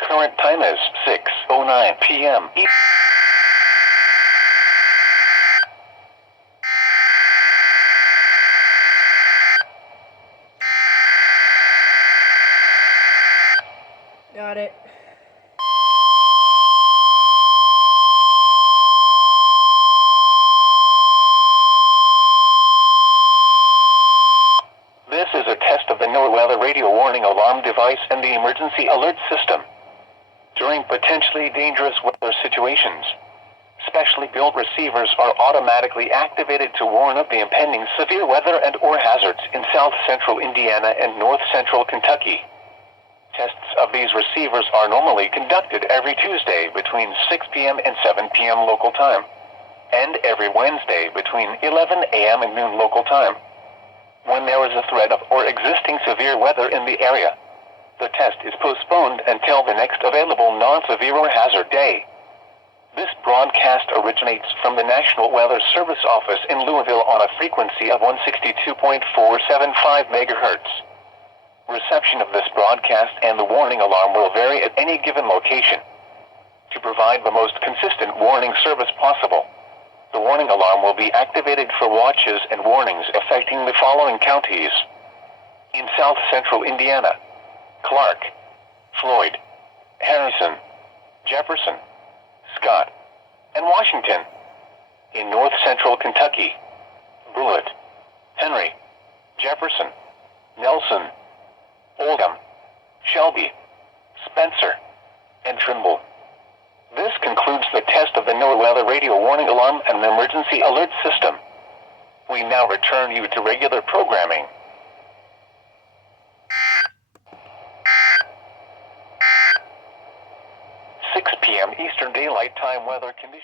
current time is 6:09 p.m. Got it. This is a test of the NOAA weather radio warning alarm device and the emergency alert system. During potentially dangerous weather situations, specially built receivers are automatically activated to warn of the impending severe weather and/or hazards in south-central Indiana and north-central Kentucky. Tests of these receivers are normally conducted every Tuesday between 6 p.m. and 7 p.m. local time, and every Wednesday between 11 a.m. and noon local time. When there is a threat of or existing severe weather in the area, the test is postponed until the next available non-severe or hazard day. This broadcast originates from the National Weather Service office in Louisville on a frequency of 162.475 MHz. Reception of this broadcast and the warning alarm will vary at any given location. To provide the most consistent warning service possible, the warning alarm will be activated for watches and warnings affecting the following counties: in south-central Indiana: Clark, Floyd, Harrison, Jefferson, Scott, and Washington. In north-central Kentucky: Bullitt, Henry, Jefferson, Nelson, Oldham, Shelby, Spencer, and Trimble. This concludes the test of the NOAA weather radio warning alarm and emergency alert system. We now return you to regular programming. 6 p.m. Eastern Daylight Time weather conditions.